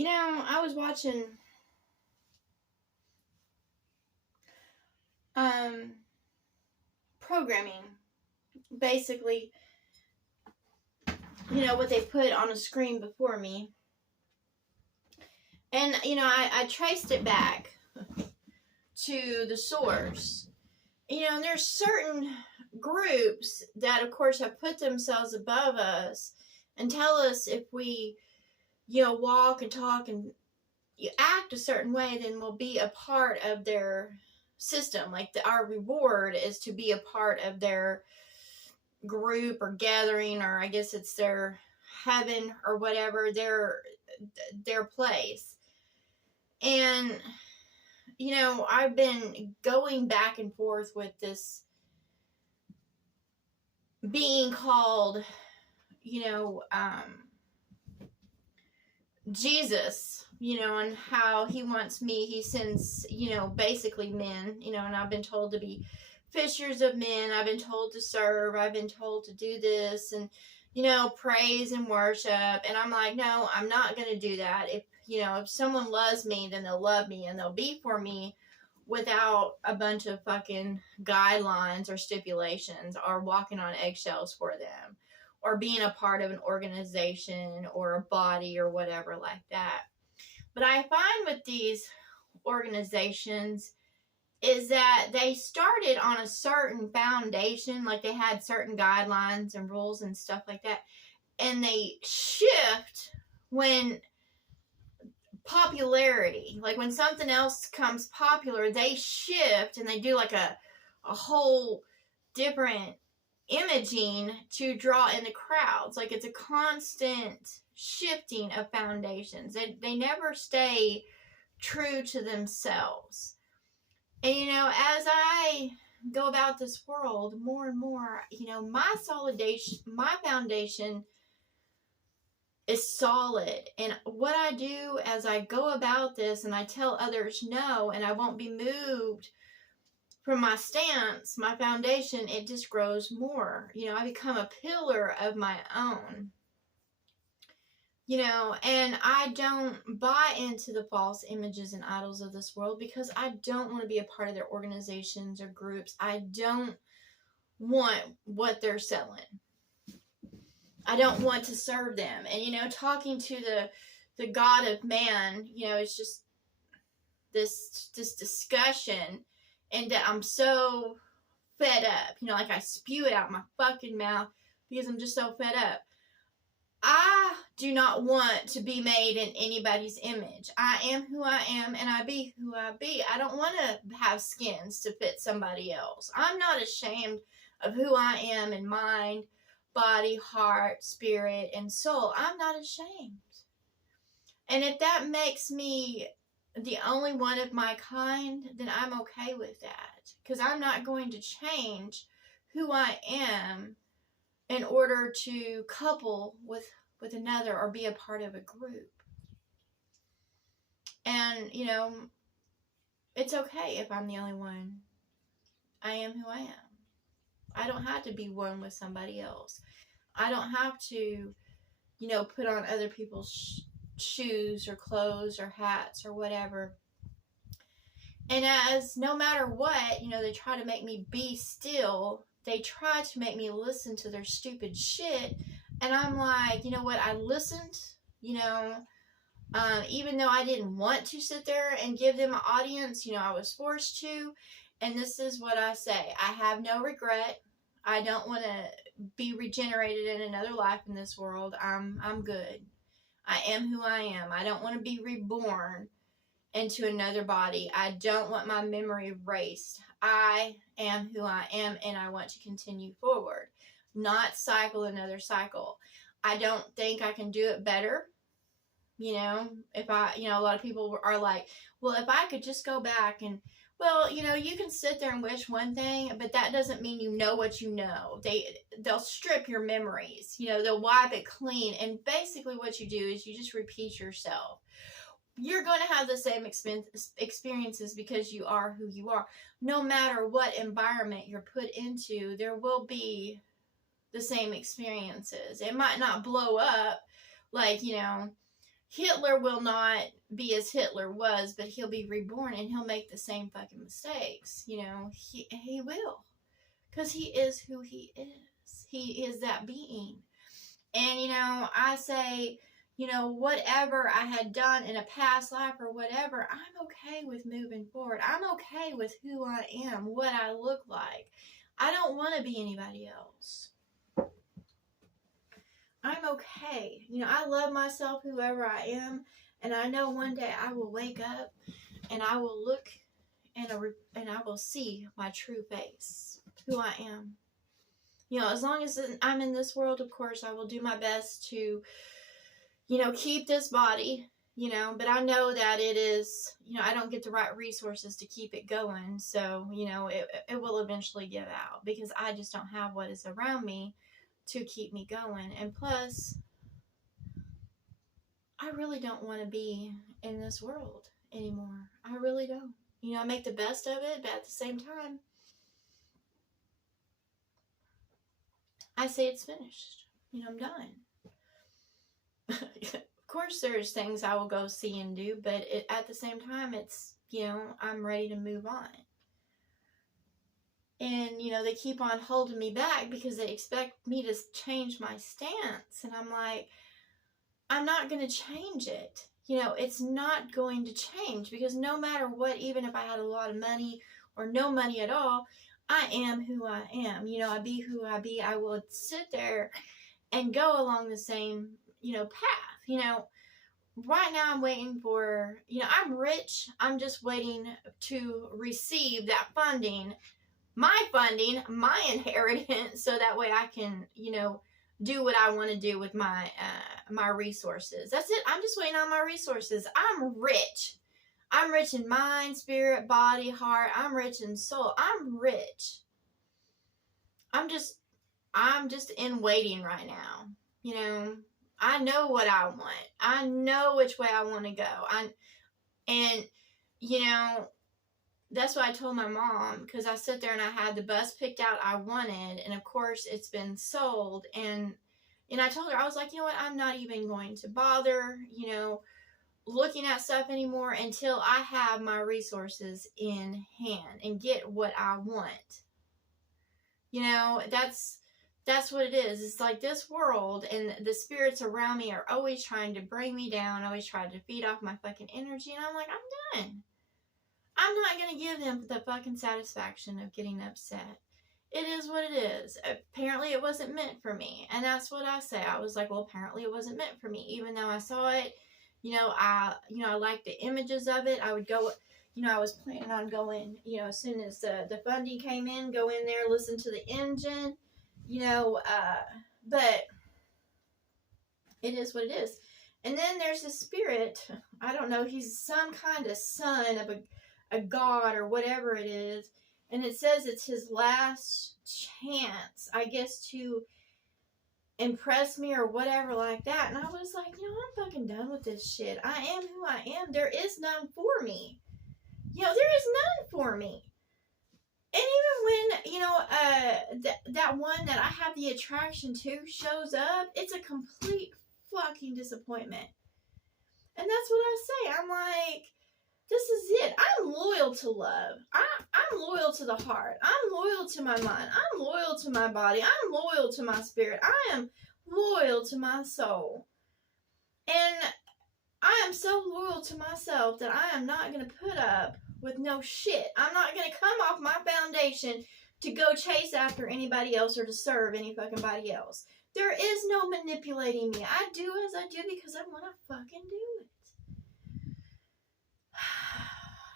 I was watching programming, basically, what they put on a screen before me. And, I traced it back to the source. And there's certain groups that, of course, have put themselves above us and tell us if we, walk and talk and you act a certain way, then we'll be a part of their system. Like our reward is to be a part of their group or gathering, or I guess it's their heaven or whatever, their place. And I've been going back and forth with this being called Jesus, and how he wants me. He sends, basically men, and I've been told to be fishers of men. I've been told to serve. I've been told to do this and, praise and worship. And I'm like, no, I'm not going to do that. If someone loves me, then they'll love me and they'll be for me without a bunch of fucking guidelines or stipulations or walking on eggshells for them, or being a part of an organization or a body or whatever like that. But I find with these organizations is that they started on a certain foundation, like they had certain guidelines and rules and stuff like that, and they shift when popularity, like when something else comes popular, they shift and they do like a whole different imaging to draw in the crowds. Like it's a constant shifting of foundations. They never stay true to themselves. And as I go about this world more and more, my foundation is solid. And what I do as I go about this, and I tell others no, and I won't be moved from my stance, my foundation, it just grows more. I become a pillar of my own. And I don't buy into the false images and idols of this world because I don't want to be a part of their organizations or groups. I don't want what they're selling. I don't want to serve them. And, talking to the God of man, it's just this discussion, and that I'm so fed up. Like I spew it out my fucking mouth because I'm just so fed up. I do not want to be made in anybody's image. I am who I am, and I be who I be. I don't want to have skins to fit somebody else. I'm not ashamed of who I am in mind, body, heart, spirit, and soul. I'm not ashamed. And if that makes me the only one of my kind, then I'm okay with that. Because I'm not going to change who I am in order to couple with another or be a part of a group. And, it's okay if I'm the only one. I am who I am. I don't have to be one with somebody else. I don't have to, put on other people's shoes or clothes or hats or whatever. And as no matter what, they try to make me be still, they try to make me listen to their stupid shit. And I'm like, you know what? I listened, even though I didn't want to sit there and give them an audience, I was forced to. And this is what I say. I have no regret. I don't want to be regenerated in another life in this world. I'm good. I am who I am. I don't want to be reborn into another body. I don't want my memory erased. I am who I am, and I want to continue forward, not cycle another cycle. I don't think I can do it better. If I, a lot of people are like, well, if I could just go back and, well, you can sit there and wish one thing, but that doesn't mean you know what you know. They'll strip your memories, they'll wipe it clean. And basically what you do is you just repeat yourself. You're going to have the same experiences because you are who you are. No matter what environment you're put into, there will be the same experiences. It might not blow up like, Hitler will not be as Hitler was, but he'll be reborn and he'll make the same fucking mistakes. You know, he will. Because he is who he is. He is that being. And, you know, I say, you know, whatever I had done in a past life or whatever, I'm okay with moving forward. I'm okay with who I am, what I look like. I don't want to be anybody else. I'm okay. You know, I love myself, whoever I am, and I know one day I will wake up and I will look and I will see my true face, who I am. You know, as long as I'm in this world, of course, I will do my best to, you know, keep this body, you know, but I know that it is, you know, I don't get the right resources to keep it going. So, you know, it will eventually give out because I just don't have what is around me to keep me going. And plus, I really don't want to be in this world anymore. I really don't. You know, I make the best of it, but at the same time, I say it's finished. You know, I'm done. Of course, there's things I will go see and do, but at the same time, it's, you know, I'm ready to move on. And, you know, they keep on holding me back because they expect me to change my stance. And I'm like, I'm not going to change it. You know, it's not going to change because no matter what, even if I had a lot of money or no money at all, I am who I am. You know, I be who I be. I will sit there and go along the same, you know, path. You know, right now I'm waiting for, you know, I'm rich. I'm just waiting to receive that funding, my inheritance, so that way I can, you know, do what I want to do with my my resources. That's it. I'm just waiting on my resources. I'm rich. I'm rich in mind, spirit, body, heart. I'm rich in soul. I'm rich. I'm just in waiting right now. You know, I know what I want. I know which way I want to go. And you know, that's what I told my mom, because I sit there and I had the bus picked out I wanted, and of course it's been sold. And I told her, I was like, you know what, I'm not even going to bother, you know, looking at stuff anymore until I have my resources in hand and get what I want. You know, that's what it is. It's like this world and the spirits around me are always trying to bring me down, always trying to feed off my fucking energy, and I'm like, I'm done. I'm not going to give them the fucking satisfaction of getting upset. It is what it is. Apparently it wasn't meant for me. And that's what I say. I was like, well, apparently it wasn't meant for me. Even though I saw it, I liked the images of it. I would go, I was planning on going, as soon as the funding came in, go in there, listen to the engine, but it is what it is. And then there's a spirit. I don't know. He's some kind of son of a god or whatever it is. And it says it's his last chance, I guess, to impress me or whatever like that. And I was like, I'm fucking done with this shit. I am who I am. There is none for me. There is none for me. And even when, that one that I have the attraction to shows up, it's a complete fucking disappointment. And that's what I say. I'm like, this is it. I'm loyal to love. I'm loyal to the heart. I'm loyal to my mind. I'm loyal to my body. I'm loyal to my spirit. I am loyal to my soul. And I am so loyal to myself that I am not going to put up with no shit. I'm not going to come off my foundation to go chase after anybody else or to serve any fucking body else. There is no manipulating me. I do as I do because I want to fucking do it.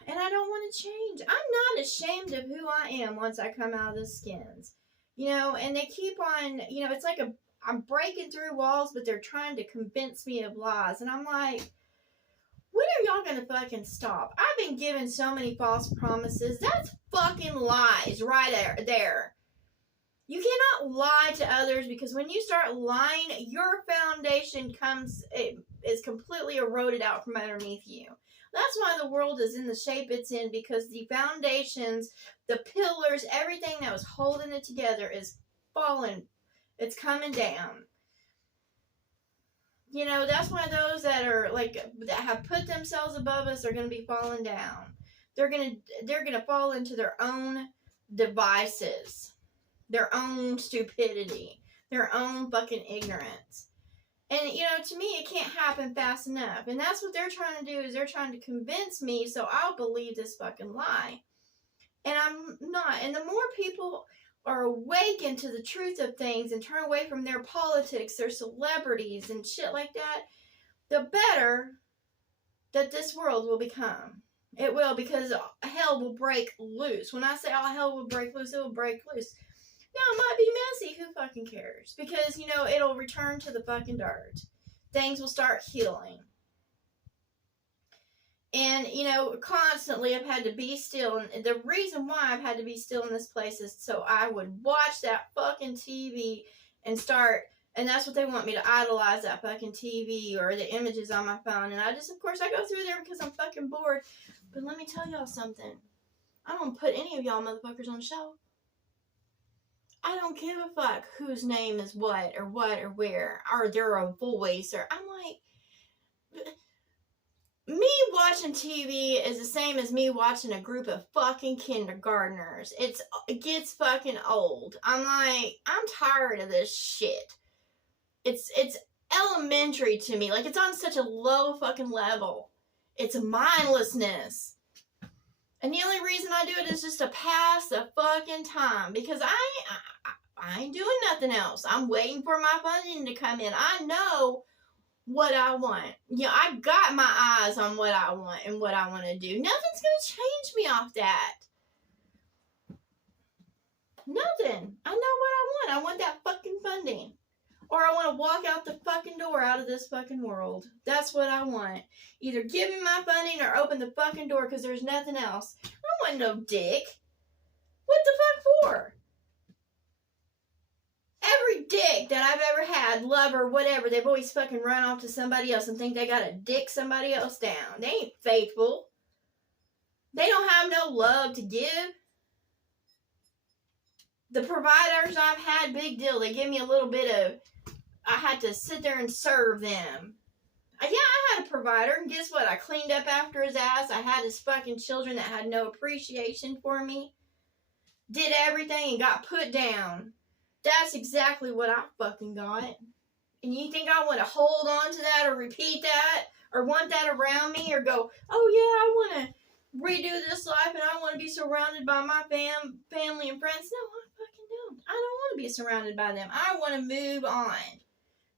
And I don't want to change. I'm not ashamed of who I am once I come out of the skins. And they keep on, it's like I'm breaking through walls, but they're trying to convince me of lies. And I'm like, when are y'all going to fucking stop? I've been given so many false promises. That's fucking lies right there. You cannot lie to others, because when you start lying, your foundation is completely eroded out from underneath you. That's why the world is in the shape it's in, because the foundations, the pillars, everything that was holding it together is falling. It's coming down. You know, that's why those that are like that have put themselves above us are going to be falling down. They're gonna fall into their own devices, their own stupidity, their own fucking ignorance. And, you know, to me, it can't happen fast enough. And that's what they're trying to do, is they're trying to convince me so I'll believe this fucking lie. And I'm not. And the more people are awakened to the truth of things and turn away from their politics, their celebrities, and shit like that, the better that this world will become. It will, because hell will break loose. When I say all hell will break loose, it will break loose. Now, it might be messy. Who fucking cares? Because, you know, it'll return to the fucking dirt. Things will start healing. And, you know, constantly I've had to be still. And the reason why I've had to be still in this place is so I would watch that fucking TV and start. And that's what they want me to idolize, that fucking TV or the images on my phone. And I just, of course, I go through there because I'm fucking bored. But let me tell y'all something. I don't put any of y'all motherfuckers on the show. I don't give a fuck whose name is what or where, or they're a voice, or I'm like, me watching TV is the same as me watching a group of fucking kindergartners. It gets fucking old. I'm like, I'm tired of this shit. It's elementary to me. Like, it's on such a low fucking level. It's mindlessness. And the only reason I do it is just to pass the fucking time. Because I ain't doing nothing else. I'm waiting for my funding to come in. I know what I want. You know, I got my eyes on what I want and what I want to do. Nothing's going to change me off that. Nothing. I know what I want. I want that fucking funding. Or I want to walk out the fucking door out of this fucking world. That's what I want. Either give me my funding or open the fucking door, because there's nothing else. I don't want no dick. What the fuck for? Every dick that I've ever had, lover, whatever, they've always fucking run off to somebody else and think they gotta dick somebody else down. They ain't faithful. They don't have no love to give. The providers I've had, big deal. They give me a little bit of, I had to sit there and serve them. Yeah, I had a provider, and guess what? I cleaned up after his ass. I had his fucking children that had no appreciation for me. Did everything and got put down. That's exactly what I fucking got. And you think I want to hold on to that or repeat that or want that around me or go, oh yeah, I want to redo this life and I want to be surrounded by my family and friends? No, I fucking don't. I don't want to be surrounded by them. I want to move on.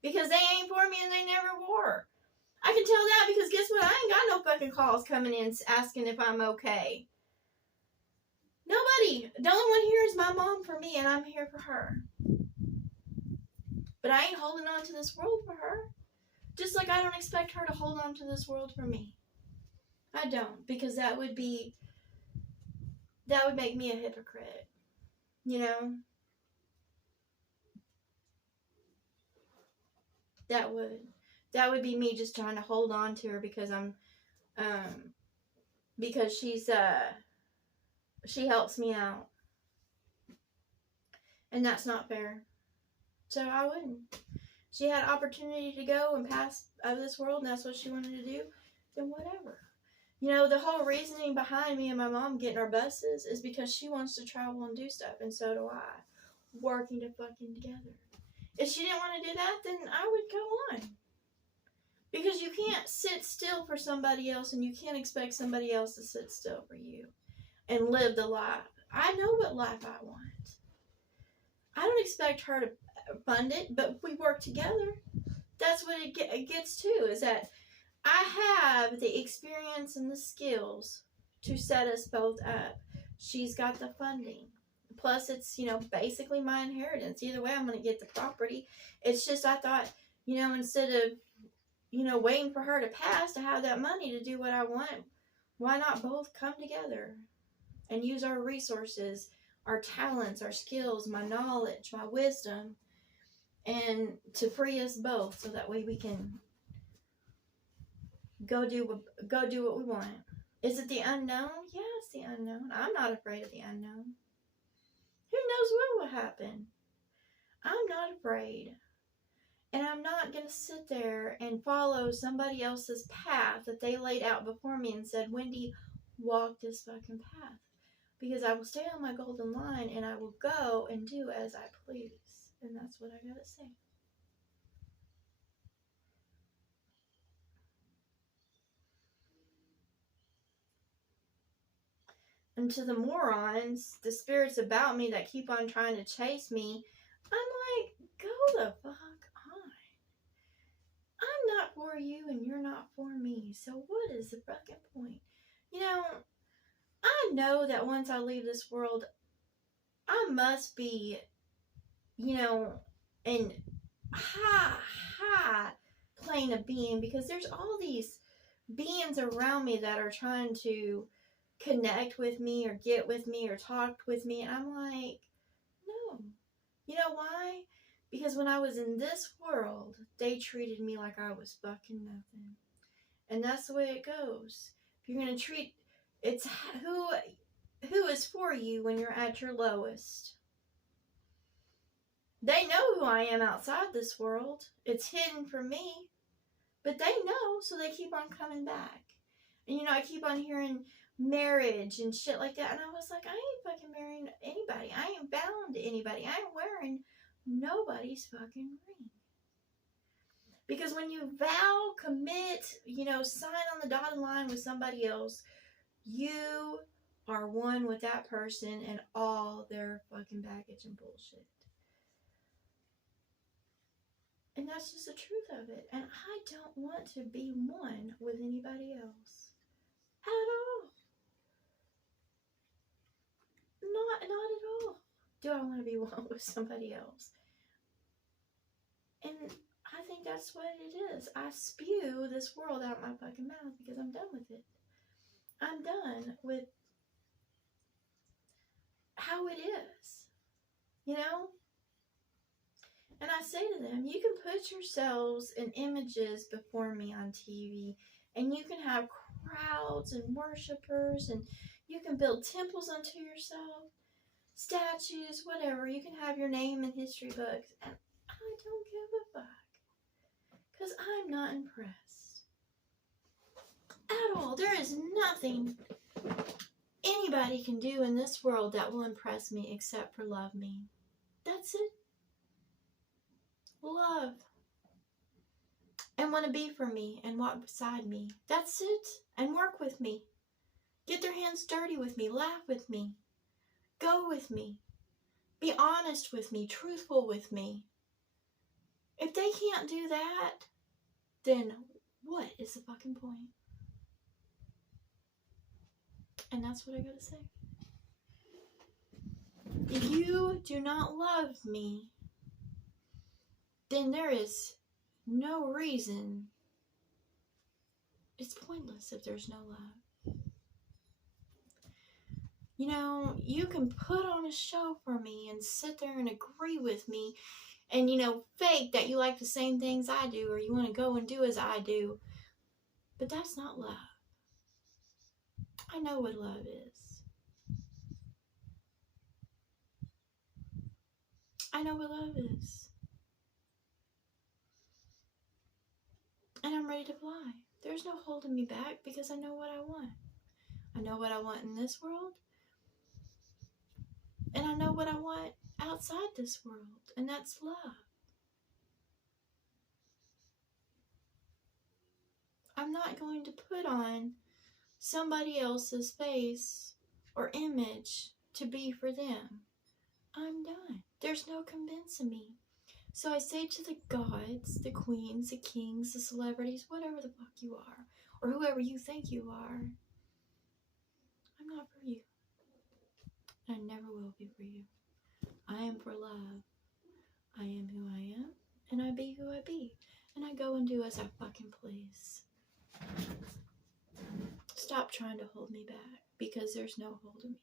Because they ain't for me and they never were. I can tell that because guess what? I ain't got no fucking calls coming in asking if I'm okay. Nobody. The only one here is my mom for me, and I'm here for her. But I ain't holding on to this world for her. Just like I don't expect her to hold on to this world for me. I don't, because that would make me a hypocrite. You know? That would be me just trying to hold on to her because because she helps me out. And that's not fair. So I wouldn't. She had opportunity to go and pass out of this world, and that's what she wanted to do, then whatever. You know, the whole reasoning behind me and my mom getting our buses is because she wants to travel and do stuff, and so do I. Working to fucking together. If she didn't want to do that, then I would go on. Because you can't sit still for somebody else, and you can't expect somebody else to sit still for you and live the life. I know what life I want. I don't expect her to fund it, but we work together. That's what it gets to, is that I have the experience and the skills to set us both up. She's got the funding. Plus, it's, you know, basically my inheritance. Either way, I'm going to get the property. It's just, I thought, you know, instead of, you know, waiting for her to pass to have that money to do what I want, why not both come together and use our resources, our talents, our skills, my knowledge, my wisdom, and to free us both so that way we can go do what we want. Is it the unknown? Yeah, it's the unknown. I'm not afraid of the unknown. Who knows what will happen? I'm not afraid. And I'm not going to sit there and follow somebody else's path that they laid out before me and said, Wendy, walk this fucking path. Because I will stay on my golden line and I will go and do as I please. And that's what I got to say. And to the morons, the spirits about me that keep on trying to chase me, I'm like, go the fuck on. I'm not for you and you're not for me. So what is the fucking point? You know, I know that once I leave this world, I must be, you know, in high plane of being, because there's all these beings around me that are trying to connect with me or get with me or talk with me. And I'm like, no. You know why? Because when I was in this world, they treated me like I was fucking nothing. And that's the way it goes. If you're going to treat, it's who is for you when you're at your lowest. They know who I am outside this world. It's hidden from me. But they know, so they keep on coming back. And you know, I keep on hearing marriage and shit like that. And I was like, I ain't fucking marrying anybody. I ain't bound to anybody. I ain't wearing nobody's fucking ring. Because when you vow, commit, you know, sign on the dotted line with somebody else, you are one with that person and all their fucking baggage and bullshit. And that's just the truth of it. And I don't want to be one with anybody else. At all. Not at all. Do I want to be one with somebody else? And I think that's what it is. I spew this world out my fucking mouth because I'm done with it. I'm done with how it is. You know? And I say to them, you can put yourselves in images before me on TV, and you can have crowds and worshipers, and you can build temples unto yourself, statues, whatever. You can have your name in history books, and I don't give a fuck. Because I'm not impressed. At all. There is nothing anybody can do in this world that will impress me except for love me. That's it. Love. And want to be for me and walk beside me. That's it. And work with me. Get their hands dirty with me. Laugh with me. Go with me. Be honest with me. Truthful with me. If they can't do that, then what is the fucking point? And that's what I gotta say. If you do not love me, then there is no reason. It's pointless if there's no love. You know, you can put on a show for me and sit there and agree with me and, you know, fake that you like the same things I do or you want to go and do as I do. But that's not love. I know what love is. I know what love is. And I'm ready to fly. There's no holding me back because I know what I want. I know what I want in this world. And I know what I want outside this world. And that's love. I'm not going to put on somebody else's face or image to be for them. I'm done. There's no convincing me. So I say to the gods, the queens, the kings, the celebrities, whatever the fuck you are, or whoever you think you are, I'm not for you. I never will be for you. I am for love. I am who I am, and I be who I be. And I go and do as I fucking please. Stop trying to hold me back, because there's no holding me